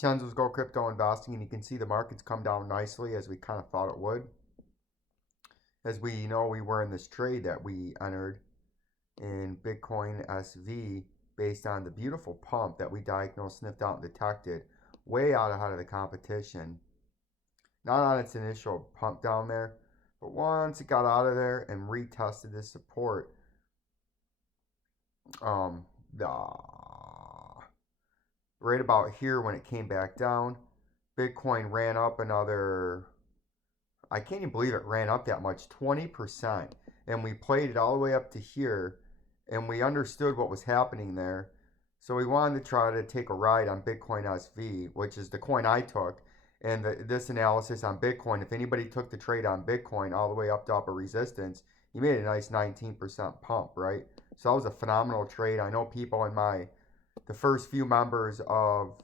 Vincenzo'S Go Crypto Investing, and you can see the market's come down nicely as we kind of thought it would. As we know, we were in this trade that we entered in Bitcoin SV based on the beautiful pump that we diagnosed, sniffed out, and detected way out ahead of the competition. Not on its initial pump down there, but once it got out of there and retested this support, right about here when it came back down, Bitcoin ran up another, I can't even believe it ran up that much, 20%. And we played it all the way up to here, and we understood what was happening there. So we wanted to try to take a ride on Bitcoin SV, which is the coin I took. And this analysis on Bitcoin, if anybody took the trade on Bitcoin all the way up to upper resistance, you made a nice 19% pump, right? So that was a phenomenal trade. I know people in the first few members of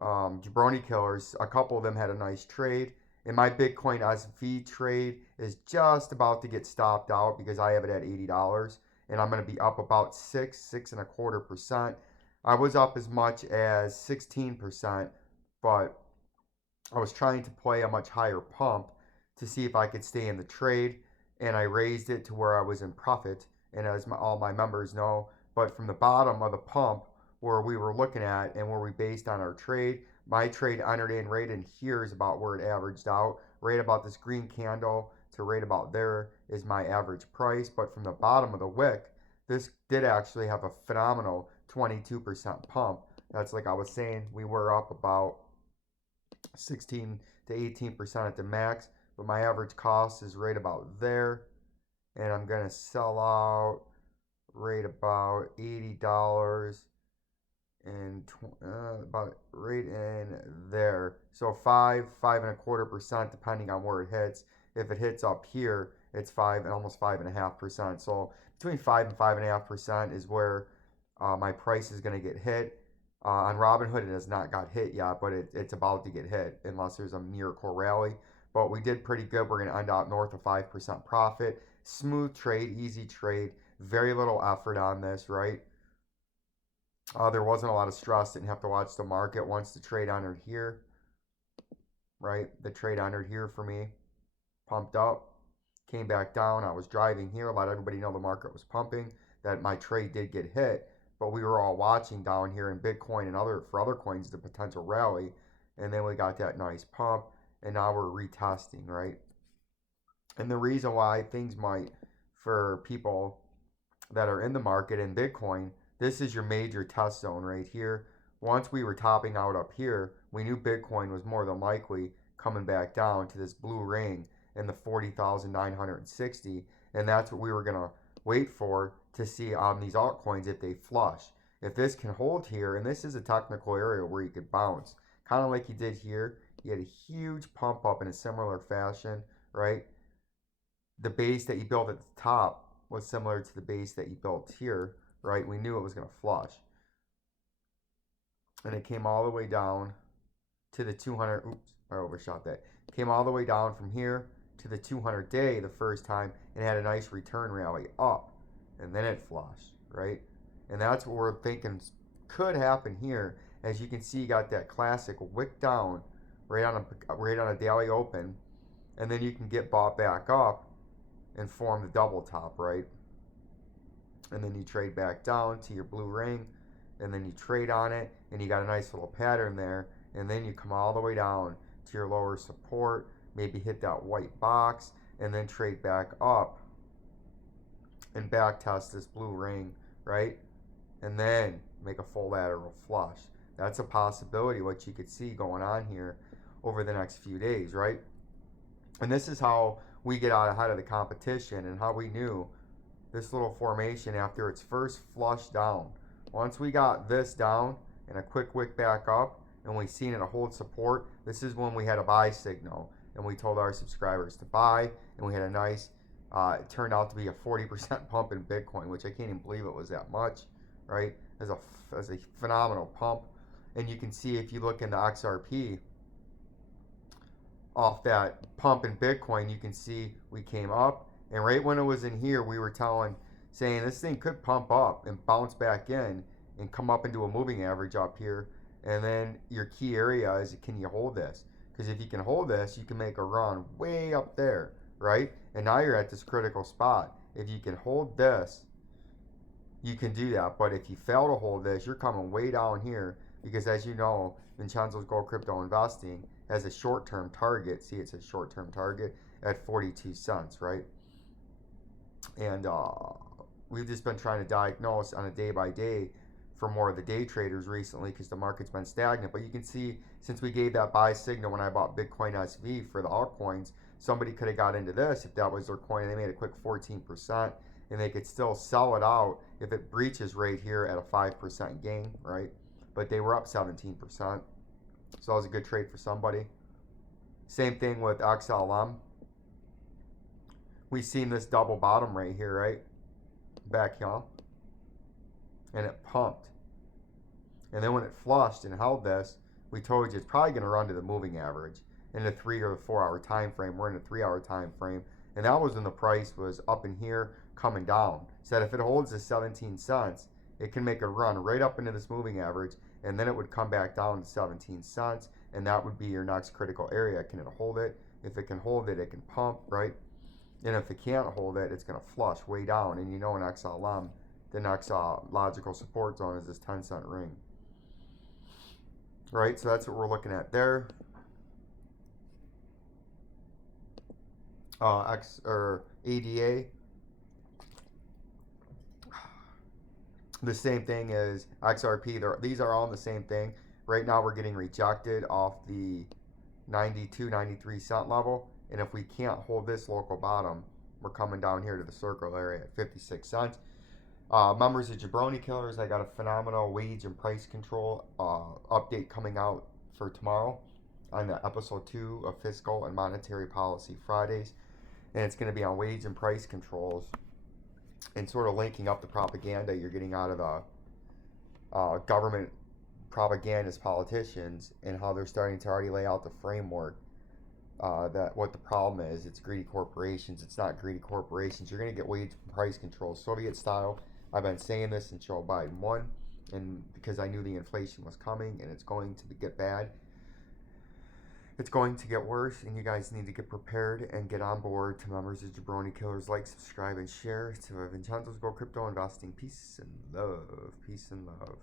Jabroni Killers, a couple of them had a nice trade. And my Bitcoin SV trade is just about to get stopped out because I have it at $80. And I'm going to be up about 6.25%. I was up as much as 16%, but I was trying to play a much higher pump to see if I could stay in the trade. And I raised it to where I was in profit. And as all my members know, but from the bottom of the pump where we were looking at and where we based on our trade, my trade entered in right in here is about where it averaged out. Right about this green candle to right about there is my average price. But from the bottom of the wick, this did actually have a phenomenal 22% pump. That's like I was saying, we were up about 16 to 18% at the max. But my average cost is right about there. And I'm going to sell out right about $80 and about right in there. So 5.25% depending on where it hits. If it hits up here, it's almost 5.5%. So between 5 and 5.5% is where my price is going to get hit. On Robinhood, it has not got hit yet, but it's about to get hit unless there's a miracle rally. But we did pretty good. We're going to end out north of 5% profit. Smooth trade, easy trade, very little effort on this, right? There wasn't a lot of stress. Didn't have to watch the market once the trade entered here, right? The trade entered here for me, pumped up, came back down. I was driving here, let everybody know the market was pumping, that my trade did get hit, but we were all watching down here in Bitcoin and for other coins the potential rally, and then we got that nice pump, and now we're retesting, right? And the reason why things might, for people that are in the market in Bitcoin, this is your major test zone right here. Once we were topping out up here, we knew Bitcoin was more than likely coming back down to this blue ring in the 40,960. And that's what we were going to wait for to see on these altcoins if they flush. If this can hold here, and this is a technical area where you could bounce, kind of like you did here, you had a huge pump up in a similar fashion, right? The base that you built at the top was similar to the base that you built here, right? We knew it was going to flush. And it came all the way down to the 200. Oops, I overshot that. Came all the way down from here to the 200 day the first time and had a nice return rally up. And then it flushed, right? And that's what we're thinking could happen here. As you can see, you got that classic wick down right on a daily open. And then you can get bought back up and form the double top, right? And then you trade back down to your blue ring, and then you trade on it, and you got a nice little pattern there, and then you come all the way down to your lower support, maybe hit that white box, and then trade back up and back test this blue ring, right? And then make a full lateral flush. That's a possibility what you could see going on here over the next few days, right? And this is how we get out ahead of the competition and how we knew this little formation after its first flush down. Once we got this down and a quick wick back up and we seen it hold support, this is when we had a buy signal and we told our subscribers to buy, and we had a nice, it turned out to be a 40% pump in Bitcoin, which I can't even believe it was that much, right? As a phenomenal pump. And you can see if you look in the XRP, off that pump in Bitcoin, you can see we came up, and right when it was in here, we were saying this thing could pump up and bounce back in and come up into a moving average up here. And then your key area is, can you hold this? Because if you can hold this, you can make a run way up there, right? And now you're at this critical spot. If you can hold this, you can do that. But if you fail to hold this, you're coming way down here, because as you know, Vincenzo's Gold Crypto Investing has a short-term target. See, it's a short-term target at 42 cents, right? And we've just been trying to diagnose on a day-by-day for more of the day traders recently, because the market's been stagnant. But you can see, since we gave that buy signal when I bought Bitcoin SV for the altcoins, somebody could have got into this if that was their coin and they made a quick 14%, and they could still sell it out if it breaches right here at a 5% gain, right? But they were up 17%, so that was a good trade for somebody. Same thing with XLM. We've seen this double bottom right here, right? Back here. And it pumped. And then when it flushed and held this, we told you it's probably going to run to the moving average in the 3 or the 4 hour time frame. We're in a 3 hour time frame. And that was when the price was up in here coming down. So that if it holds the 17 cents, it can make a run right up into this moving average, and then it would come back down to 17 cents, and that would be your next critical area. Can it hold it? If it can hold it, it can pump, right? And if it can't hold it, it's going to flush way down. And you know in XLM, the next logical support zone is this 10-cent ring. Right, so that's what we're looking at there. ADA. The same thing as XRP. These are all the same thing. Right now we're getting rejected off the 92, 93 cent level. And if we can't hold this local bottom, we're coming down here to the circle area at 56 cents. Members of Jabroni Killers, I got a phenomenal wage and price control update coming out for tomorrow on the episode 2 of Fiscal and Monetary Policy Fridays. And it's going to be on wage and price controls and sort of linking up the propaganda you're getting out of the government propagandist politicians, and how they're starting to already lay out the framework that what the problem is. It's greedy corporations. It's not greedy corporations. You're going to get wage and price controls, Soviet style. I've been saying this since Joe Biden won, and because I knew the inflation was coming and it's going to get bad. It's going to get worse, and you guys need to get prepared and get on board. To members of Jabroni Killers, like, subscribe, and share. To Vincenzo's Gold Crypto Investing. Peace and love. Peace and love.